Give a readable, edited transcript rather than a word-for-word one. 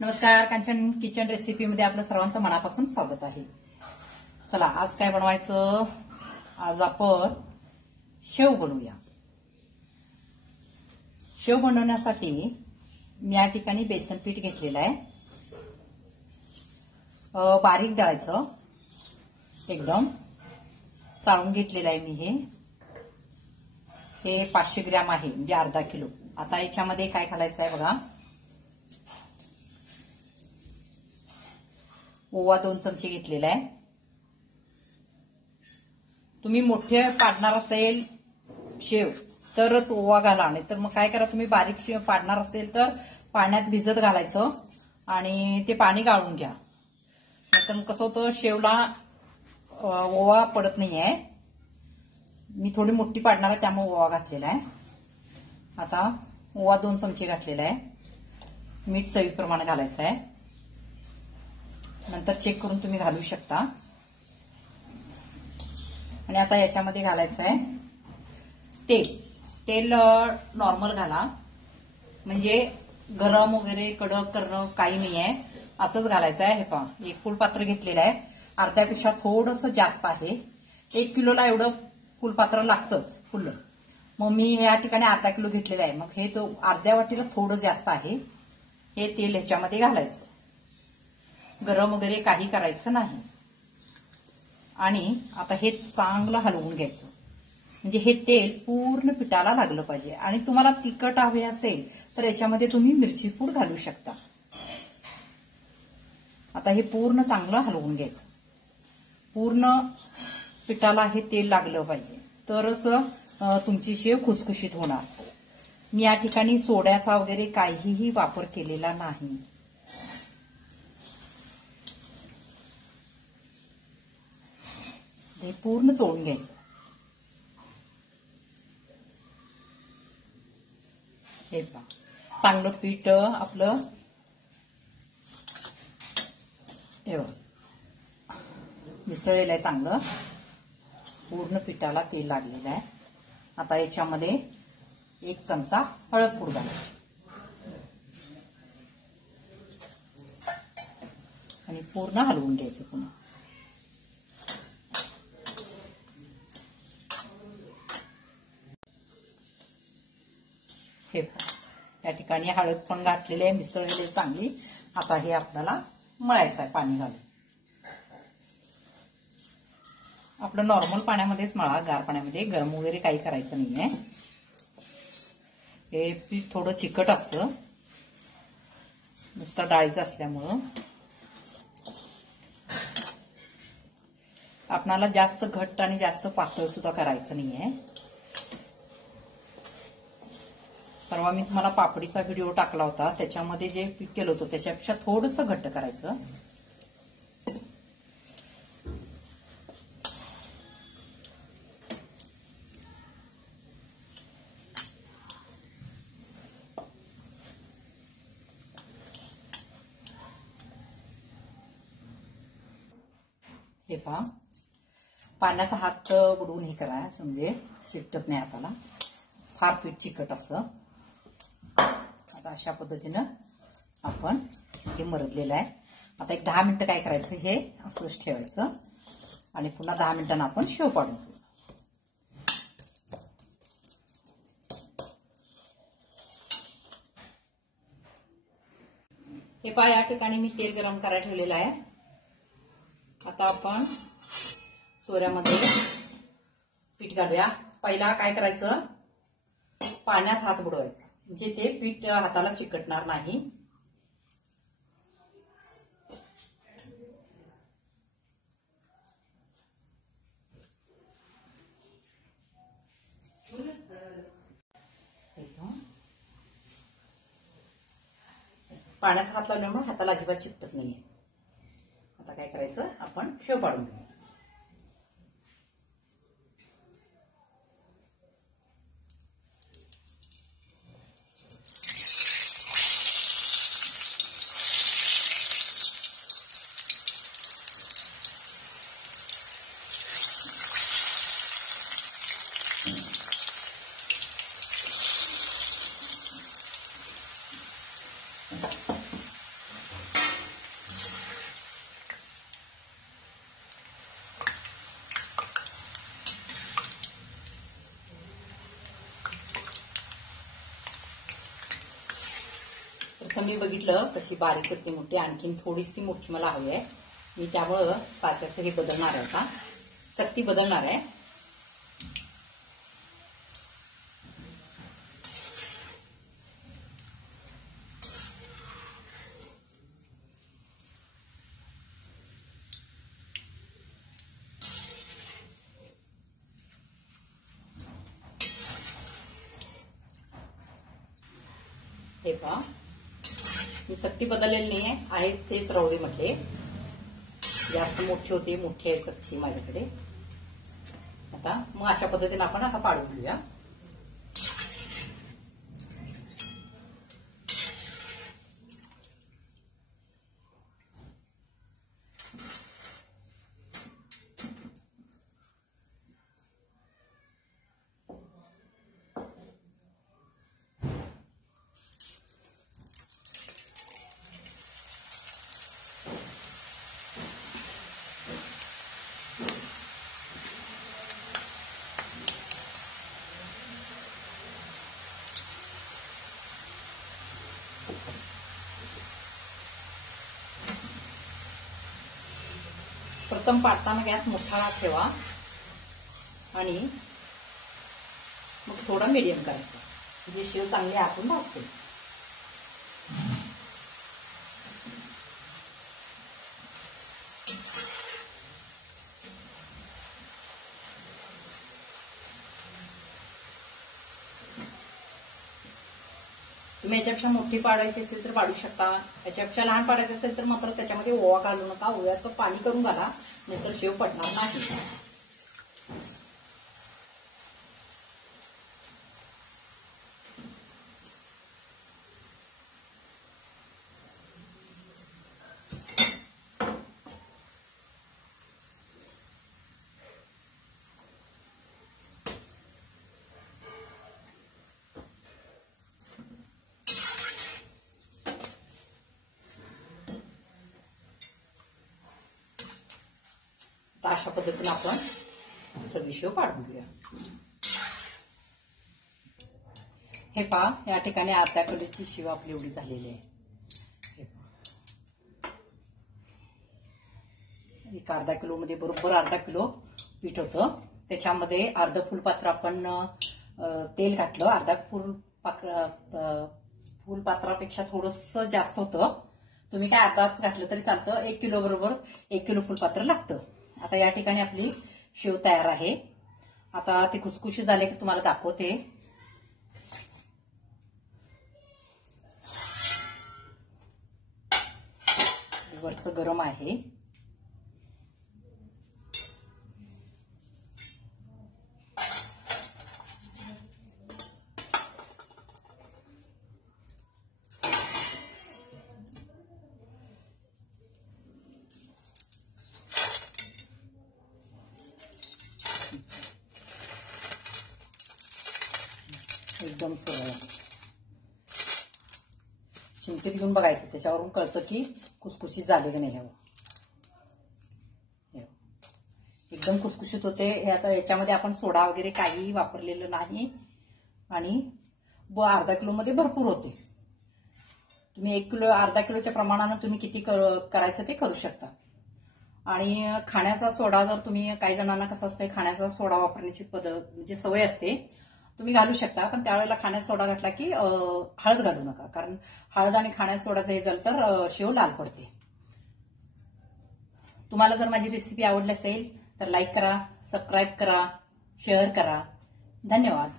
नमस्कार, Kanchan kitchen recipe मध्ये आपलं सर्वांचं मनापासून स्वागत आहे। चला आज काय बनवायचं, आज आपण शेव बनवूया। शेव बनवण्यासाठी मी या ठिकाणी बेसन पीठ घेतलेलं आहे, बारीक दळायचं, एकदम चाळून घेतलेलं आहे मी। हे 500 ग्रॅम आहे, म्हणजे अर्धा किलो। आता याच्यामध्ये काय घालायचं आहे बघा, ओवा 2 चमचे घेतलेला आहे। तुम्ही मोठे पाडणार असेल शेव तरच ओवा घाला, नाही तर मग काय करा, तुम्ही बारीक शेव पाडणार असेल तर पाण्यात भिजत घालायचं आणि ते पाणी गाळून घ्या। नाहीतर मग कसं होतं, शेवला ओवा पडत नाहीये। मी थोडी मोठी पाडणार आहे त्यामुळे ओवा घातलेला आहे। आता ओवा 2 चमचे घातलेला आहे। मीठ चवीप्रमाणे घालायचं आहे, नंतर चेक करून तुम्ही घालू शकता। आणि आता याच्यामध्ये घालायचं आहे तेल नॉर्मल घाला, म्हणजे गरम वगैरे कडक करणं काही नाहीये, असंच घालायचं आहे। हे पहा, एक फुलपात्र घेतलेलं आहे, अर्ध्यापेक्षा थोडंसं जास्त आहे। 1 किलोला एवढं फुलपात्र लागतंच फुल, मग मी या ठिकाणी अर्धा किलो घेतलेलं आहे। मग हे तो अर्ध्या वाटीला थोडं जास्त आहे। हे तेल ह्याच्यामध्ये घालायचं, गरम वगैरे काही करायचं नाही। आणि आता हे चांगलं हलवून घ्यायचं, म्हणजे हे तेल पूर्ण पिठाला लागलं पाहिजे। आणि तुम्हाला तिखट हवे असेल तर याच्यामध्ये तुम्ही मिरची पूड घालू शकता। आता हे पूर्ण चांगलं हलवून घ्यायचं, पूर्ण पिठाला हे तेल लागलं पाहिजे, तरच तुमची शेव खुसखुशीत होणार। मी या ठिकाणी सोड्याचा वगैरे काहीही वापर केलेला नाही। हे पूर्ण चोळून घ्यायचं। हे पहा, चांगलं पीठ आपलं मिसळलेलं आहे, चांगलं पूर्ण पिठाला तेल लागलेलं आहे। आता याच्यामध्ये 1 चमचा हळद पूड घालायची आणि पूर्ण हलवून घ्यायचं पुन्हा। या ठिकाणी हळद पण घातलेली आहे, मिसळलेली चांगली। आता हे आपल्याला मळायचं आहे पाणी घालून। आपलं नॉर्मल पाण्यामध्येच मळा, गार पाण्यामध्ये, गरम वगैरे काही करायचं नाहीये। हे पीठ थोडं चिकट असतं, नुसतं डाळीचं असल्यामुळं। आपणाला जास्त घट्ट आणि जास्त पातळ सुद्धा करायचं नाहीये। परवा मी तुम्हाला पापडीचा व्हिडिओ टाकला होता, त्याच्यामध्ये जे पीठ केलं होतं त्याच्यापेक्षा थोडंसं घट्ट करायचं। हे पहा, पाण्याचा हात बुडवून हे करा, म्हणजे चिकटत नाही हाताला, फार पीठ चिकट असतं। आता अशा पद्धतीनं आपण हे मरदलेलं आहे। आता एक 10 मिनिटं काय करायचं, हे असंच ठेवायचं आणि पुन्हा 10 मिनिटांना आपण शेव पाडून घेऊ। हे पहा, या ठिकाणी मी तेल गरम करायला ठेवलेलं आहे। आता आपण सोऱ्यामध्ये पीठ घालूया। पहिला काय करायचं, पाण्यात हात बुडवायचा, म्हणजे ते पीठ हाताला चिकटणार नाही। पाण्याचा हात लावल्यामुळे हाताला अजिबात चिकटत नाहीये। आता काय करायचं, आपण शेव पाडून घेऊ। तर मी बघितलं कशी बारीक होती मोठी, आणखीन थोडीशी मोठी मला हवी आहे. मी त्यामुळं साच्याचं हे बदलणार आहे का, चकती बदलणार आहे. हे पहा, मी चकती बदललेली नाही आहे, तेच राहू दे म्हटले. जास्त मोठी होती, मोठी आहे चकती माझ्याकडे. आता मग अशा पद्धतीने आपण आता पाडून घेऊया. प्रथम पाडताना गॅस मोठा ठेवा आणि मग थोडा मीडियम करायचा, म्हणजे शेव चांगली आतून भाजते. तुम्ही याच्यापेक्षा मोठी पाडायची असेल तर पाडू शकता, याच्यापेक्षा लहान पाडायची असेल तर मात्र त्याच्यामध्ये ओवा घालू नका. ओव्याचं पाणी करून घाला, नाहीतर शेव पडणार नाही. अशा पद्धतीने आपण सगळी शेव पाडून घेऊया. हे पहा, या ठिकाणी अर्ध्या किलोची शेव आपली एवढी झालेली आहे. एक अर्धा किलो मध्ये बरोबर अर्धा किलो पीठ होतं. त्याच्यामध्ये अर्ध फुलपात्र आपण तेल घातलं. अर्धा फुलपात्रापेक्षा थोडंसं जास्त होतं. तुम्ही काय अर्धाच घातलं तरी चालतं. 1 किलो बरोबर 1 किलो फुलपात्र लागतं. आता या ठिकाणी आपली शेव तयार आहे. आता ती खुसखुशी झाली की तुम्हाला दाखवते. वरचं गरम आहे. एकदम सोडा चिमटीत घेऊन बघायचं, त्याच्यावरून कळतं की खुसखुशीत झाले की नाही. एकदम खुसखुशीत होते. हे आता याच्यामध्ये आपण सोडा वगैरे काही वापरलेलं नाही आणि अर्धा किलो मध्ये भरपूर होते. तुम्ही 1 किलो अर्धा किलोच्या प्रमाणानं तुम्ही किती करायचं ते करू शकता. आणि खाण्याचा सोडा जर तुम्ही, काही जणांना कसं असतं खाण्याचा सोडा वापरण्याची पद्धत म्हणजे सवय असते, तुम्ही घालू शकता. पण त्यावेळेला खाण्याचा सोडा घातला की हळद घालू नका, कारण हळद आणि खाण्याचा सोडाचं हे झालं तर शेव लाल पडते. तुम्हाला जर माझी रेसिपी आवडली असेल तर लाईक करा, सबस्क्राईब करा, शेअर करा. धन्यवाद.